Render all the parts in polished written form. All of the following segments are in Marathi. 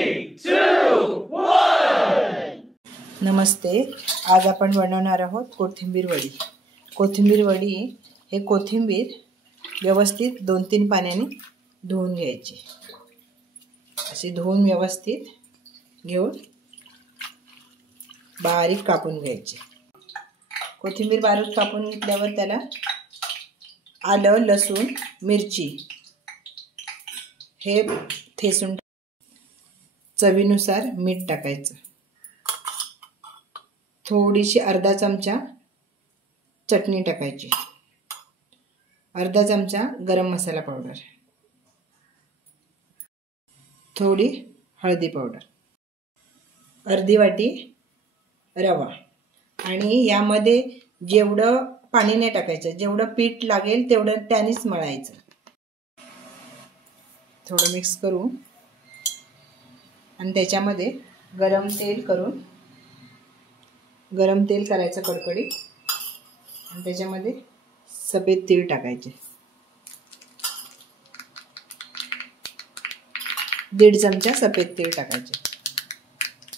3, 2, 1. नमस्ते. आज आपण बनवणार आहोत कोथिंबीर वडी. कोथिंबीर वडी हे कोथिंबीर व्यवस्थित 2-3 पाण्याने धुवून घ्यायची. अशी धुवून व्यवस्थित घेऊन बारीक कापून घ्यायची. कोथिंबीर बारीक कापून घेतल्यावर त्याला आलं, लसूण, मिरची हे ठेचून चवीनुसार मीठ टाकायचं. थोडीशी अर्धा चमचा चटणी टाकायची. अर्धा चमचा गरम मसाला पावडर, थोडी हळदी पावडर, अर्धी वाटी रवा आणि यामध्ये जेवढं पाणी नाही टाकायचं, जेवढं पीठ लागेल तेवढं त्यानेच मळायचं. थोडं मिक्स करून आणि त्याच्यामध्ये गरम तेल करायचं कडकडीत आणि त्याच्यामध्ये सफेद तीळ टाकायचे. 1.5 चमचा सफेद तीळ टाकायचे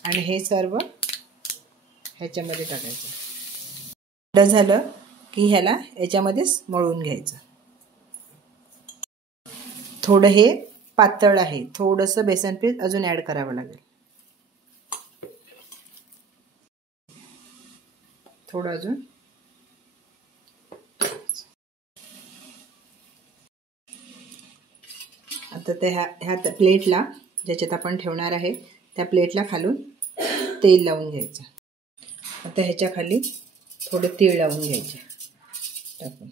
आणि हे सर्व ह्याच्यामध्ये टाकायचं. थंड झालं की ह्याला याच्यामध्येच मळून घ्यायचं. थोडं हे पातळ आहे, थोडंसं बेसन पीठ अजून ॲड करावं लागेल. थोडं अजून आता ह्या प्लेटला ज्याच्यात आपण ठेवणार आहे त्या प्लेटला खालून तेल लावून घ्यायचं. आता ह्याच्या खाली थोडं तीळ लावून घ्यायचे टाकून.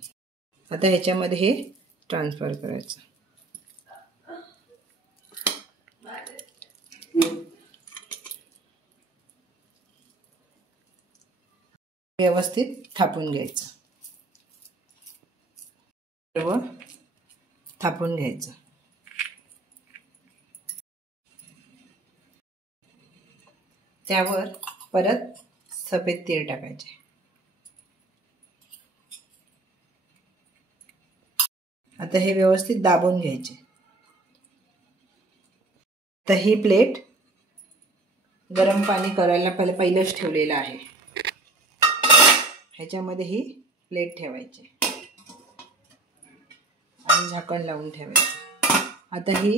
आता ह्याच्यामध्ये हे ट्रान्सफर करायचं. व्यवस्थित थापून घ्यायचं. सर्व थापून घ्यायचं. त्यावर परत सफेद तीळ टाकायचे. आता हे व्यवस्थित दाबून घ्यायचे. तर ही प्लेट गरम पाणी करायला पहिलेच ठेवलेलं आहे. ह्याच्यामध्ये ही प्लेट ठेवायची आणि झाकण लावून ठेवायचं. आता ही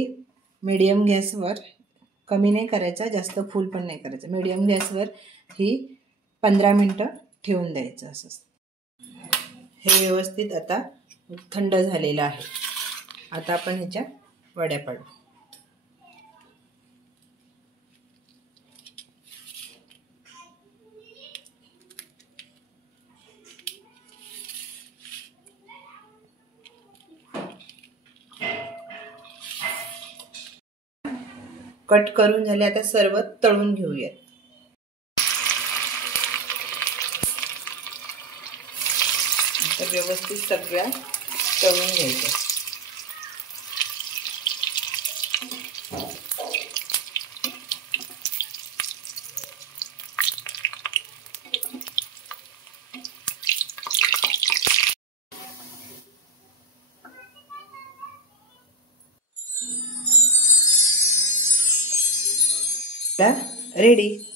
मीडियम गॅसवर, कमी नाही करायचा, जास्त फुल पण नाही करायचं, मीडियम गॅसवर ही 15 मिनिटं ठेवून द्यायचं. असं हे व्यवस्थित आता थंड झालेलं आहे. आता आपण ह्याच्या वड्या पाडू. कट करून झाले. आता सर्व तळून घेऊयात. आता व्यवस्थित सगळ्या तळून घ्यायच्या. रेडी.